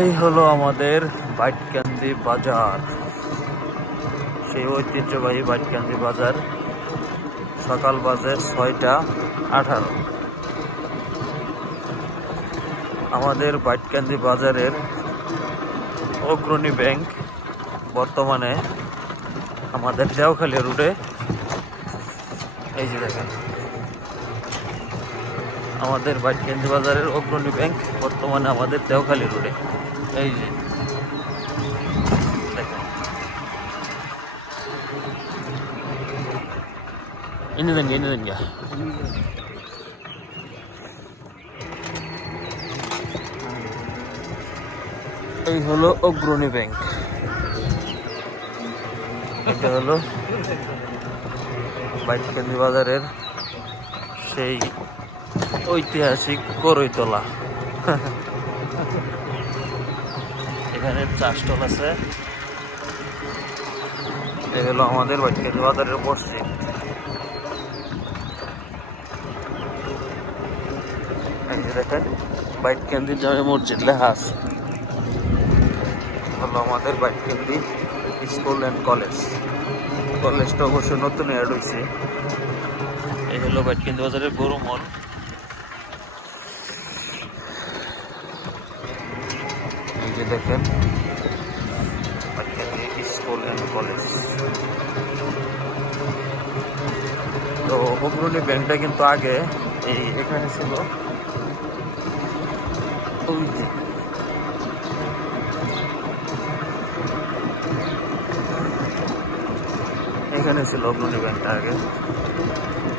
এই হলো আমাদের বাইটকান্দি বাজার। সেই ঐতিহ্যবাহী বাইটকান্দি বাজার। সকাল বাজে ছয়টা আঠারো। আমাদের বাইটকান্দি বাজারের অগ্রণী ব্যাংক বর্তমানে আমাদের দেওখালি রুটে। এই যে দেখেন। আমাদের বাইটকান্দি বাজারের অগ্রণী ব্যাংক, বর্তমানে আমাদের দেওখালি রোডে। এই যে এনে দেন এনে এই হলো অগ্রণী ব্যাংক। এটা হলো বাইক বাইটকান্দি বাজারের সেই ঐতিহাসিক করইতলা এখানে চা স্টল আছে। এ হলো আমাদের বাইটকান্দি বাজারের মসজিদ। দেখেন বাইটকান্দি জামে মসজিদ আছে। হলো আমাদের বাইটকান্দি স্কুল অ্যান্ড কলেজ। কলেজটা অবশ্য নতুন অ্যাড হয়েছে এই হলো বাইটকান্দি বাজারের গরু মল। এই যে দেখেন বাইটকান্দি স্কুল অ্যান্ড কলেজ তো অগ্রণী ব্যাংকটা কিন্তু আগে এই এখানে ছিল। ওই যে। এখানে ছিল অগ্রণী ব্যাংকটা আগে।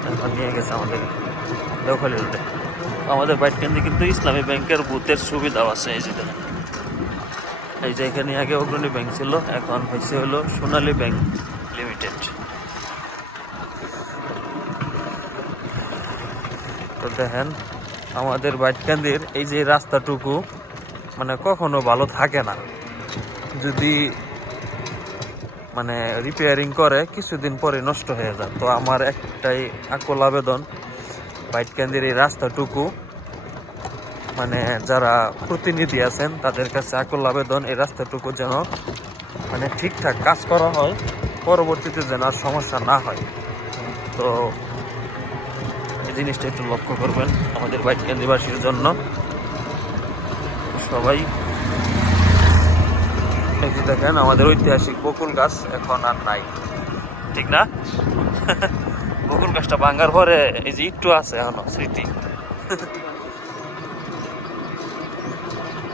এখন নিয়ে গেছে আমাদের দেওখালি রোডে আমাদের বাইটকেন্দ্রে কিন্তু ইসলামী ব্যাংকের বুথের সুবিধাও আছে এই যে দেখেন। এই যে এখানে আগে অগ্রণী ব্যাংক ছিল, এখন হয়েছে হলো সোনালী ব্যাংক লিমিটেড। তো দেখেন, আমাদের বাইটকান্দির এই যে রাস্তাটুকু মানে কখনো ভালো থাকে না। যদি মানে রিপেয়ারিং করে, কিছুদিন পরে নষ্ট হয়ে যায়। তো আমার একটাই আকুল আবেদন, বাইটকান্দির এই রাস্তাটুকু মানে যারা প্রতিনিধি আছেন, তাদের কাছে আকুল আবেদন, এই রাস্তাটুকু যেন মানে ঠিকঠাক কাজ করা হয়, পরবর্তীতে যেন আর সমস্যা না হয়। তো এই জিনিসটা একটু লক্ষ্য করবেন আমাদের বাইটকান্দিবাসীর জন্য। সবাই এই দেখেন, আমাদের ঐতিহাসিক বকুল গাছ এখন আর নাই। ঠিক না? বকুল গাছটা ভাঙ্গার পরে এই যে একটু আছে এখনও, স্মৃতি।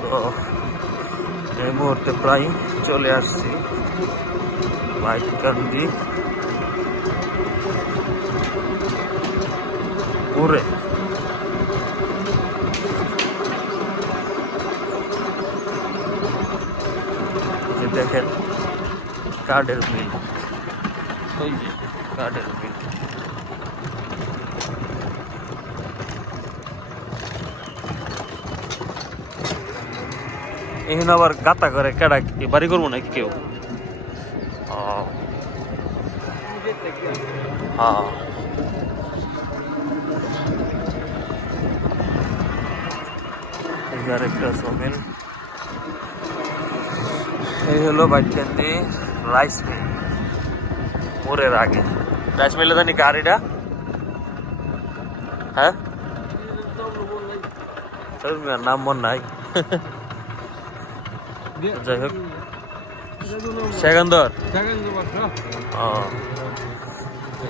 তো এই মুহূর্তে প্রায় চলে আসছি বাইকান্দি ঘুরে যে দেখেন কার্ডের বিল কার্ডের বিল এখানে আবার গাতা করে কেডা কি বাড়ি করব নাকি কেউ? ও হ্যাঁ এই যে আরেকটা সমিল এই হলো বাইটকান্দি রাইস মিল। মোড়ের আগে। রাইস মিলে জানি গাড়িটা? হ্যাঁ? তোর মিয়ার নাম মন নাই। যাই হোক। সেকান্দর? ও।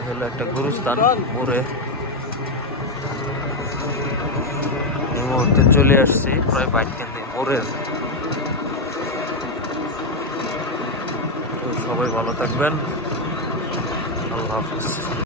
হলো একটা গুরুস্থান মোড়ে। এই মুহূর্তে চলে আসছি প্রায় বাইটকান্দি মোড়ের তো সবাই ভালো থাকবেন। আল্লাহ হাফিজ।